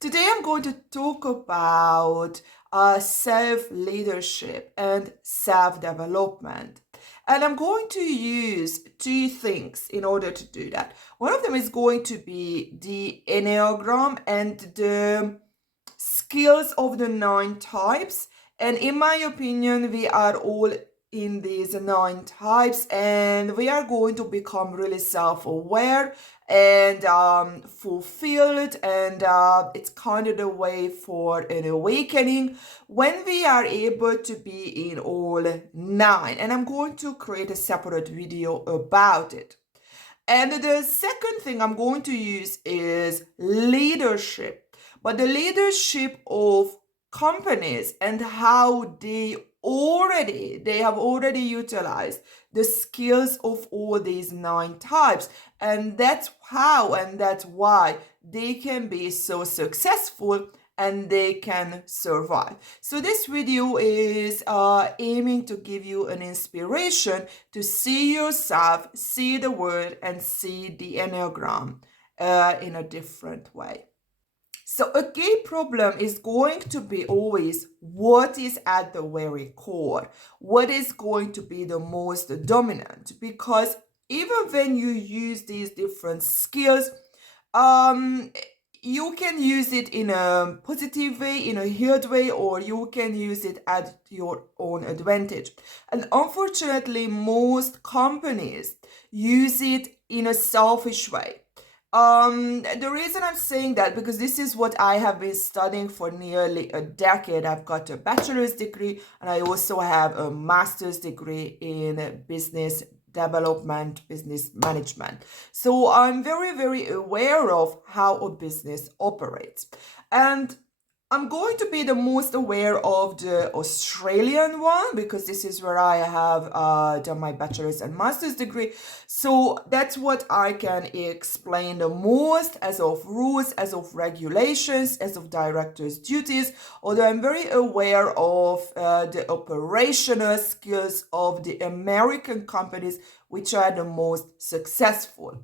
Today I'm going to talk about self-leadership and self-development. And I'm going to use two things in order to do that. One of them is going to be the Enneagram and the skills of the 9 types. And in my opinion, we are all in these 9 types, and we are going to become really self-aware and fulfilled, and it's kind of the way for an awakening when we are able to be in all 9. And I'm going to create a separate video about it. And the second thing I'm going to use is leadership, but the leadership of companies and how they have already utilized the skills of all these 9 types, and that's how and that's why they can be so successful and they can survive. So this video is aiming to give you an inspiration to see yourself, see the world, and see the Enneagram in a different way. So a key problem is going to be always what is at the very core, what is going to be the most dominant, because even when you use these different skills, um, you can use it in a positive way, in a healed way, or you can use it at your own advantage. And unfortunately, most companies use it in a selfish way. The reason I'm saying that, because this is what I have been studying for nearly a decade. I've got a bachelor's degree and I also have a master's degree in business development, business management. So I'm very, very aware of how a business operates. And I'm going to be the most aware of the Australian one because this is where I have done my bachelor's and master's degree. So that's what I can explain the most as of rules, as of regulations, as of director's duties, although I'm very aware of the operational skills of the American companies, which are the most successful.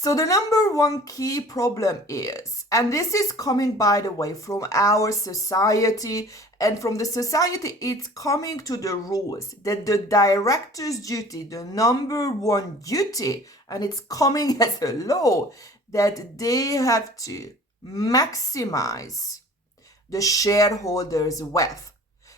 So the number one key problem is, and this is coming, by the way, from our society, and from the society, it's coming to the rules that the director's duty, the number one duty, and it's coming as a law, that they have to maximize the shareholders' wealth.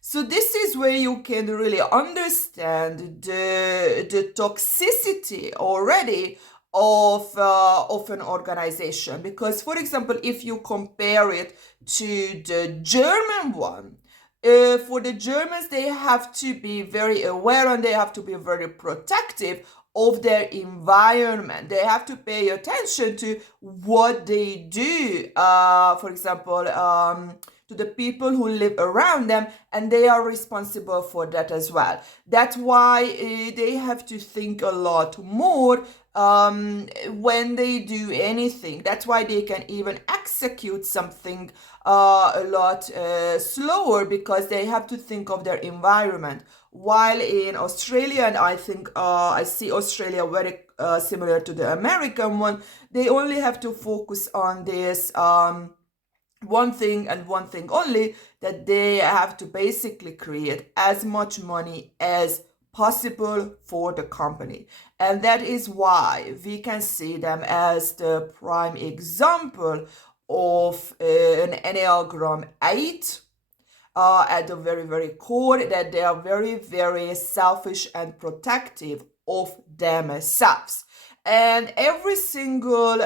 So this is where you can really understand the toxicity already of an organization. Because, for example, if you compare it to the German one, for the Germans, they have to be very aware and they have to be very protective of their environment. They have to pay attention to what they do. For example, to the people who live around them, and they are responsible for that as well. That's why they have to think a lot more when they do anything. That's why they can even execute something a lot slower, because they have to think of their environment. While in Australia, and I think I see Australia very similar to the American one, they only have to focus on this one thing and one thing only, that they have to basically create as much money as possible for the company. And that is why we can see them as the prime example of an Enneagram 8 at the very, very core, that they are very, very selfish and protective of themselves. And every single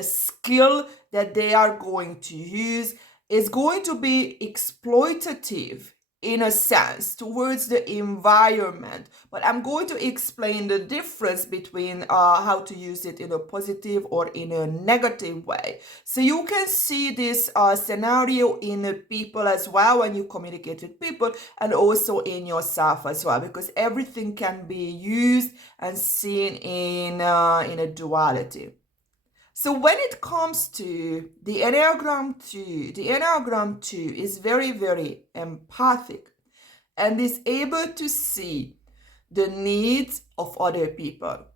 skill that they are going to use is going to be exploitative in a sense towards the environment. But I'm going to explain the difference between how to use it in a positive or in a negative way. So you can see this scenario in people as well when you communicate with people, and also in yourself as well, because everything can be used and seen in a duality. So when it comes to the Enneagram 2 is very, very empathic and is able to see the needs of other people.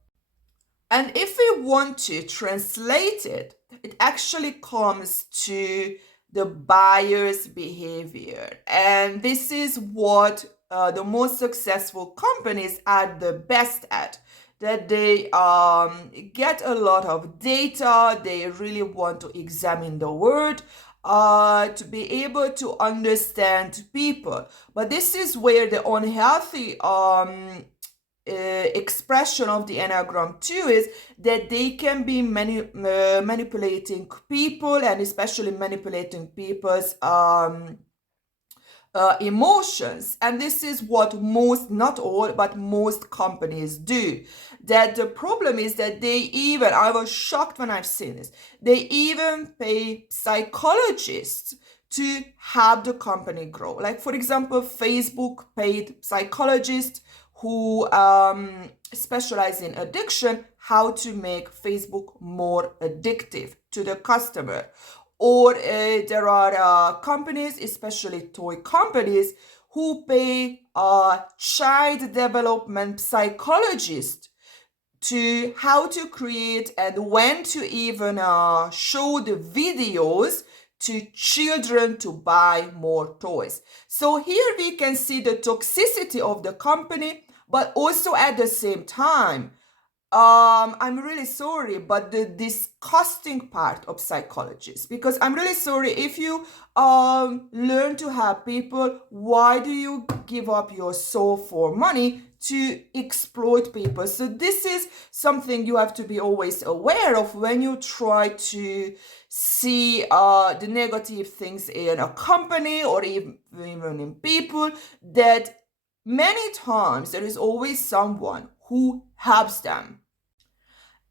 And if we want to translate it it actually comes to the buyer's behavior. And this is what the most successful companies are the best at. That they get a lot of data, they really want to examine the world, to be able to understand people. But this is where the unhealthy expression of the Enneagram 2 is that they can be manipulating people, and especially manipulating people's emotions. And this is what most, not all, but most companies do. That the problem is that they even, I was shocked when I've seen this, they even pay psychologists to help the company grow. Like, for example, Facebook paid psychologists who specialize in addiction how to make Facebook more addictive to the customer. Or there are companies, especially toy companies, who pay child development psychologists to how to create and when to even show the videos to children to buy more toys. So here we can see the toxicity of the company, but also at the same time, I'm really sorry, but the disgusting part of psychologists, because I'm really sorry, if you learn to help people, why do you give up your soul for money to exploit people? So this is something you have to be always aware of when you try to see the negative things in a company or even in people, that many times there is always someone who helps them.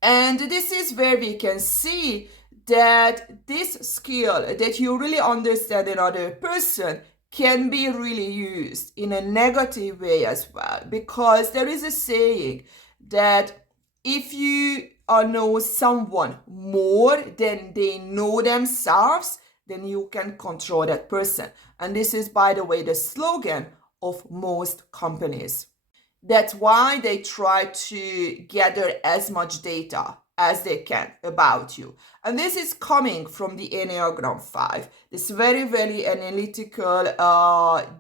And this is where we can see that this skill that you really understand another person can be really used in a negative way as well. Because there is a saying that if you know someone more than they know themselves, then you can control that person. And this is, by the way, the slogan of most companies. That's why they try to gather as much data as they can about you. And this is coming from the Enneagram 5, this very, very analytical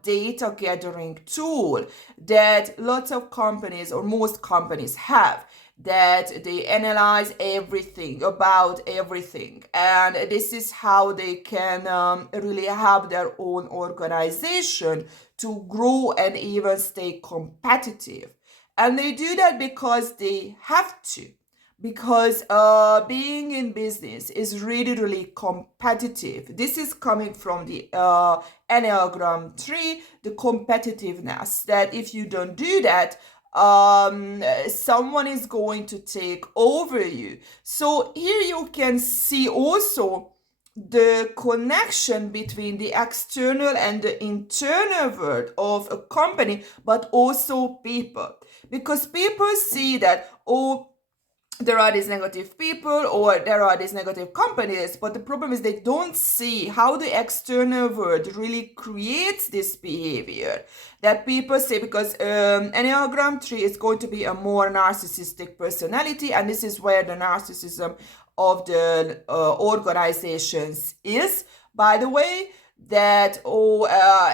data gathering tool that lots of companies, or most companies, have, that they analyze everything about everything. And this is how they can really have their own organization to grow and even stay competitive. And they do that because they have to. Because being in business is really, really competitive. This is coming from the Enneagram 3, the competitiveness, that if you don't do that, someone is going to take over you. So here you can see also the connection between the external and the internal world of a company, but also people. Because people see that, oh, there are these negative people or there are these negative companies, but the problem is they don't see how the external world really creates this behavior that people say. Because Enneagram 3 is going to be a more narcissistic personality, and this is where the narcissism of the organizations is, by the way, that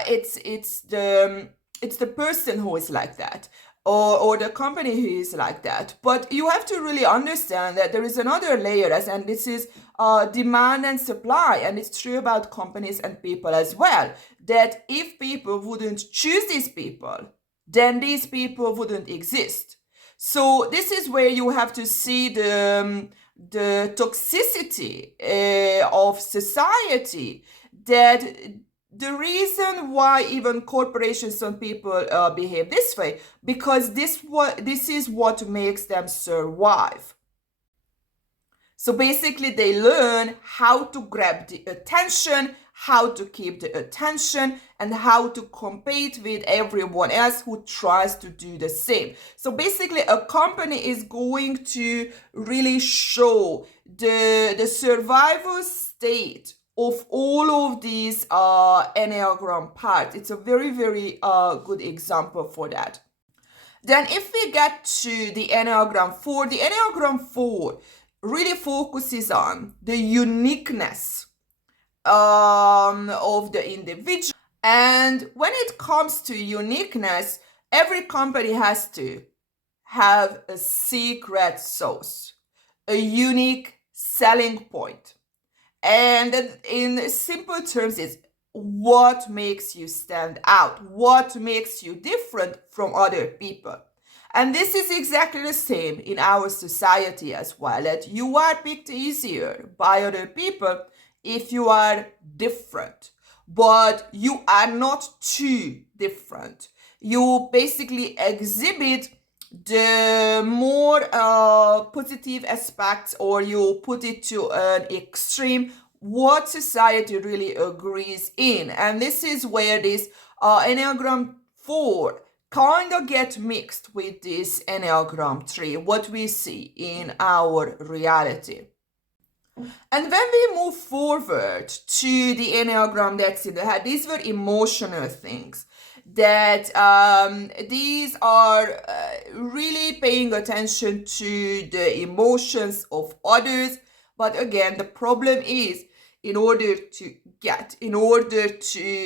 it's the person who is like that, or the company who is like that. But you have to really understand that there is another layer, and this is demand and supply. And it's true about companies and people as well, that if people wouldn't choose these people, then these people wouldn't exist. So this is where you have to see the toxicity of society, that the reason why even corporations and people behave this way, because this is what makes them survive. So basically they learn how to grab the attention, how to keep the attention, and how to compete with everyone else who tries to do the same. So basically a company is going to really show the survival state of all of these Enneagram parts. It's a very, very good example for that. Then if we get to the Enneagram 4, the Enneagram 4 really focuses on the uniqueness of the individual. And when it comes to uniqueness, every company has to have a secret sauce, a unique selling point. And in simple terms, is what makes you stand out, what makes you different from other people. And this is exactly the same in our society as well, that you are picked easier by other people if you are different, but you are not too different. You basically exhibit the more positive aspects, or you put it to an extreme, what society really agrees in. And this is where this Enneagram 4 kind of get mixed with this Enneagram 3, what we see in our reality. And when we move forward to the Enneagram that's in the head, these were emotional things. That these are really paying attention to the emotions of others. But again, the problem is, in order to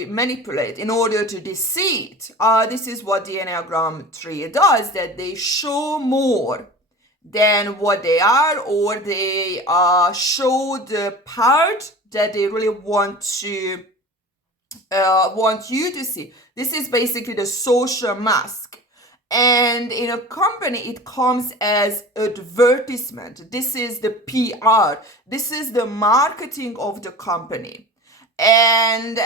manipulate, in order to deceive, this is what the Enneagram 3 does, that they show more than what they are, or they show the part that they really want you to see. This is basically the social mask. And in a company, it comes as advertisement. This is the PR. This is the marketing of the company. And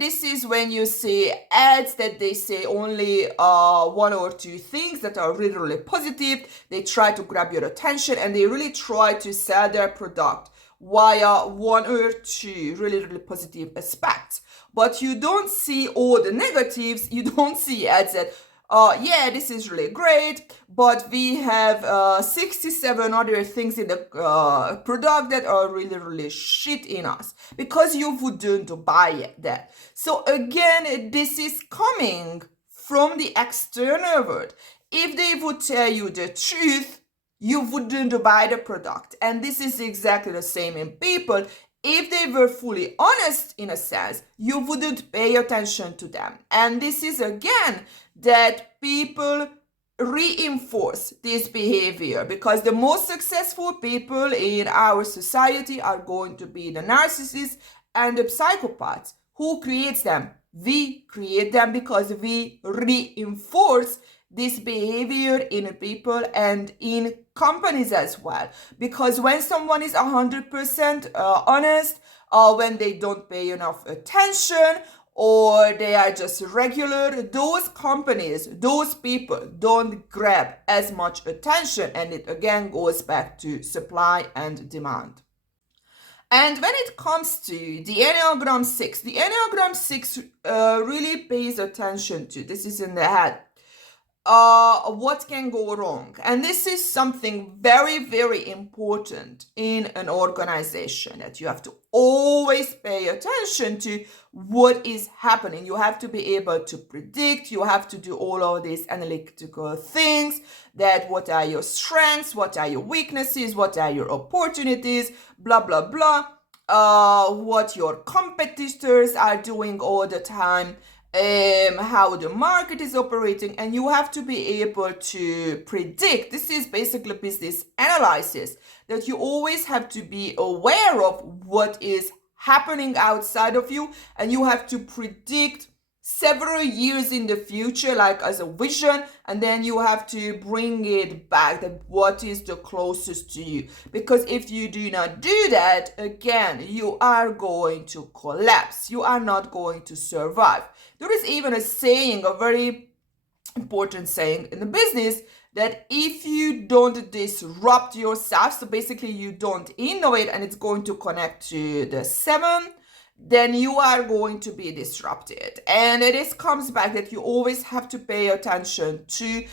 this is when you see ads that they say only one or two things that are really, really positive. They try to grab your attention, and they really try to sell their product via one or two really, really positive aspects. But you don't see all the negatives. You don't see ads that, yeah, this is really great, but we have 67 other things in the product that are really, really shit in us, because you wouldn't buy that. So again, this is coming from the external world. If they would tell you the truth, you wouldn't buy the product. And this is exactly the same in people. If they were fully honest, in a sense, you wouldn't pay attention to them. And this is again that people reinforce this behavior, because the most successful people in our society are going to be the narcissists and the psychopaths. Who creates them? We create them, because we reinforce this behavior in people and in companies as well. Because when someone is 100% honest, when they don't pay enough attention, or they are just regular, those companies, those people don't grab as much attention. And it again goes back to supply and demand. And when it comes to the Enneagram 6, the Enneagram 6 really pays attention to, this is in the head, what can go wrong. And this is something very, very important in an organization, that you have to always pay attention to what is happening. You have to be able to predict. You have to do all of these analytical things, that what are your strengths, what are your weaknesses, what are your opportunities, blah, blah, blah, what your competitors are doing all the time, how the market is operating, and you have to be able to predict. This is basically business analysis, that you always have to be aware of what is happening outside of you, and you have to predict several years in the future, like as a vision, and then you have to bring it back, that what is the closest to you. Because if you do not do that, again, you are going to collapse. You are not going to survive. There is even a saying, a very important saying in the business, that if you don't disrupt yourself, so basically you don't innovate, and it's going to connect to the 7, then you are going to be disrupted. And this comes back that you always have to pay attention to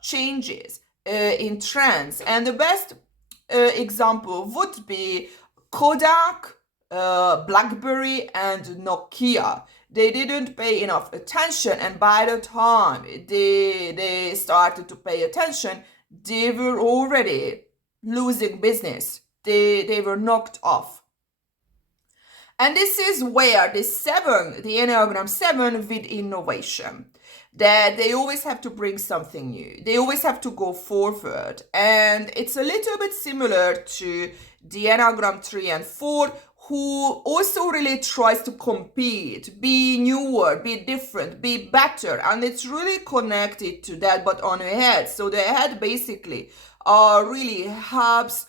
changes in trends. And the best example would be Kodak, BlackBerry, and Nokia. They didn't pay enough attention, and by the time they started to pay attention, they were already losing business. They were knocked off. And this is where the Enneagram 7 with innovation, that they always have to bring something new. They always have to go forward. And it's a little bit similar to the Enneagram 3 and 4, who also really tries to compete, be newer, be different, be better. And it's really connected to that, but on a head. So the head basically really helps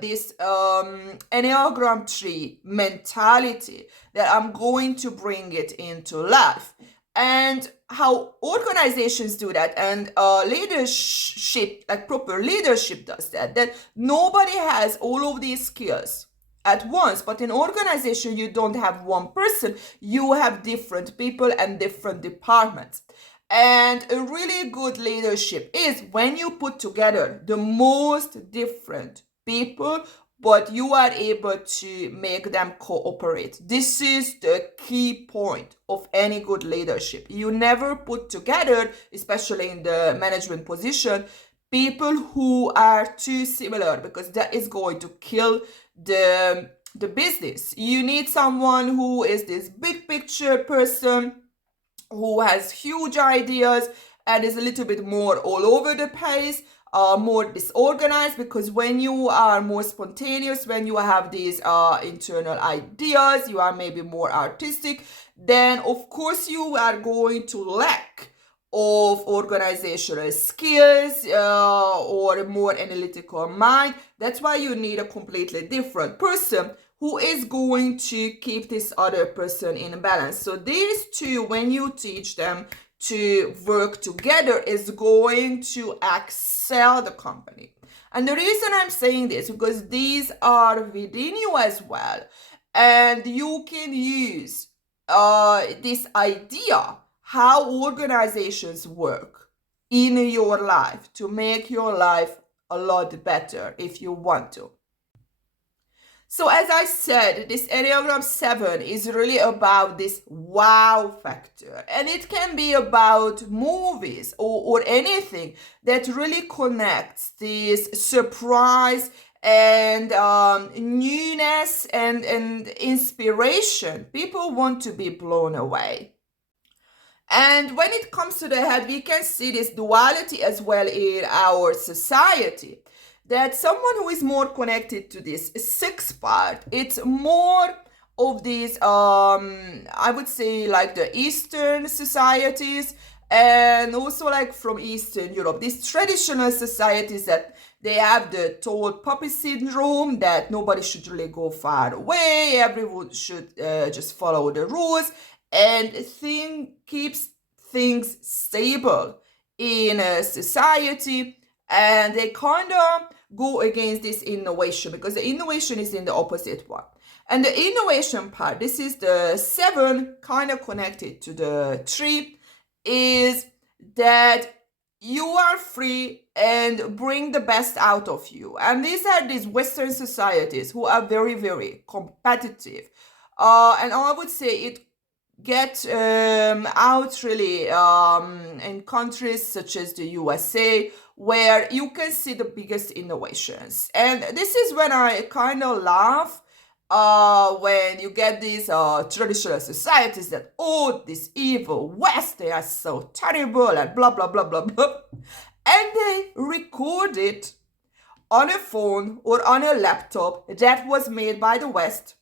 this Enneagram 3 mentality, that I'm going to bring it into life. And how organizations do that, and leadership, like proper leadership does that nobody has all of these skills at once. But in organization, you don't have one person, you have different people and different departments. And a really good leadership is when you put together the most different people, but you are able to make them cooperate. This is the key point of any good leadership. You never put together, especially in the management position, people who are too similar, because that is going to kill the business. You need someone who is this big picture person, who has huge ideas and is a little bit more all over the place, more disorganized, because when you are more spontaneous, when you have these internal ideas, you are maybe more artistic, then of course you are going to lack of organizational skills or a more analytical mind. That's why you need a completely different person who is going to keep this other person in balance. So these two, when you teach them to work together, is going to excel the company. And the reason I'm saying this, because these are within you as well. And you can use this idea, how organizations work in your life, to make your life a lot better if you want to. So as I said, this Enneagram 7 is really about this wow factor. And it can be about movies or anything that really connects this surprise and newness and inspiration. People want to be blown away. And when it comes to the head, we can see this duality as well in our society, that someone who is more connected to this sixth part, it's more of these, I would say, like the Eastern societies, and also like from Eastern Europe, these traditional societies that they have the tall poppy syndrome, that nobody should really go far away, everyone should just follow the rules, and keeps things stable in a society. And they kind of go against this innovation, because the innovation is in the opposite one. And the innovation part, this is the 7, kind of connected to the 3, is that you are free and bring the best out of you. And these are these Western societies who are very, very competitive. And I would say it get out really in countries such as the USA, where you can see the biggest innovations. And this is when I kind of laugh when you get these traditional societies that, oh, this evil West, they are so terrible and blah, blah, blah, blah, blah. And they record it on a phone or on a laptop that was made by the West.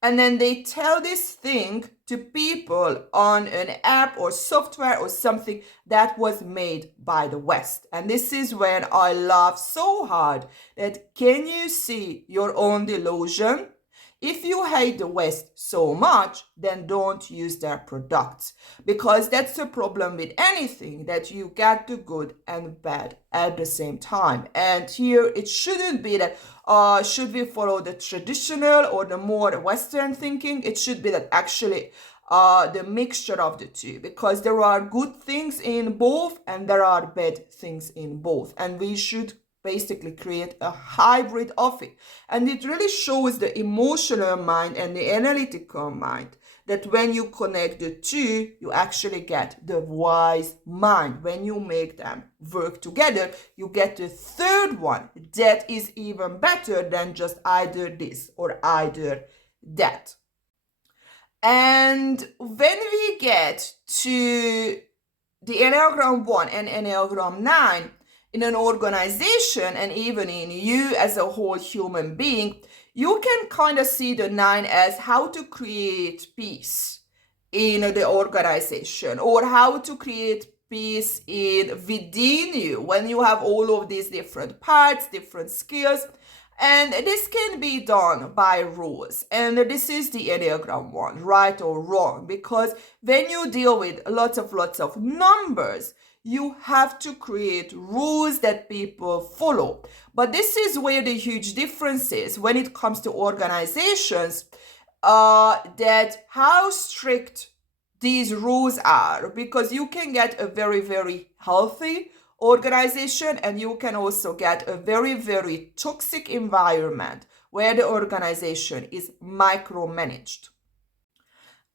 And then they tell this thing to people on an app or software or something that was made by the West. And this is when I laugh so hard that, can you see your own delusion? If you hate the West so much, then don't use their products, because that's the problem with anything, that you get the good and bad at the same time. And here it shouldn't be that should we follow the traditional or the more Western thinking. It should be that actually the mixture of the two, because there are good things in both and there are bad things in both, and we should basically create a hybrid of it. And it really shows the emotional mind and the analytical mind, that when you connect the two, you actually get the wise mind. When you make them work together, you get the third one that is even better than just either this or either that. And when we get to the Enneagram 1 and Enneagram 9 in an organization and even in you as a whole human being, you can kind of see the 9 as how to create peace in the organization, or how to create peace within you when you have all of these different parts, different skills. And this can be done by rules. And this is the Enneagram 1, right or wrong, because when you deal with lots of numbers, you have to create rules that people follow. But this is where the huge difference is when it comes to organizations, that how strict these rules are, because you can get a very, very healthy organization, and you can also get a very, very toxic environment where the organization is micromanaged.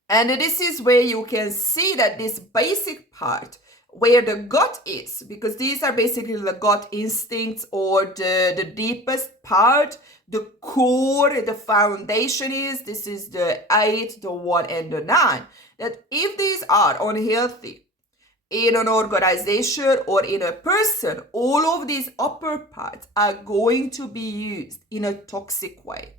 And this is where you can see that this basic part where the gut is, because these are basically the gut instincts, or the deepest part, the core, the foundation this is the 8, the 1, and the 9, that if these are unhealthy in an organization or in a person, all of these upper parts are going to be used in a toxic way.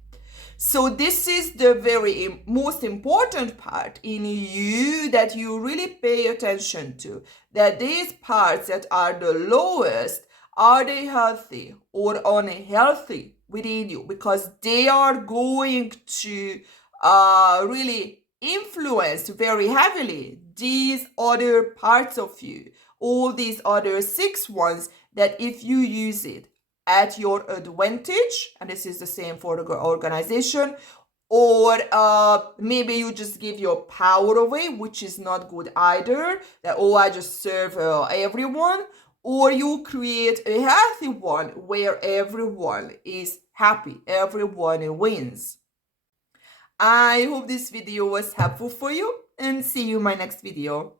So this is the very most important part in you that you really pay attention to, that these parts that are the lowest, are they healthy or unhealthy within you? Because they are going to really influence very heavily these other parts of you, all these other 6 ones, that if you use it at your advantage, and this is the same for the organization, or maybe you just give your power away, which is not good either, that, oh, I just serve everyone, or you create a healthy one where everyone is happy, everyone wins. I hope this video was helpful for you, and see you in my next video.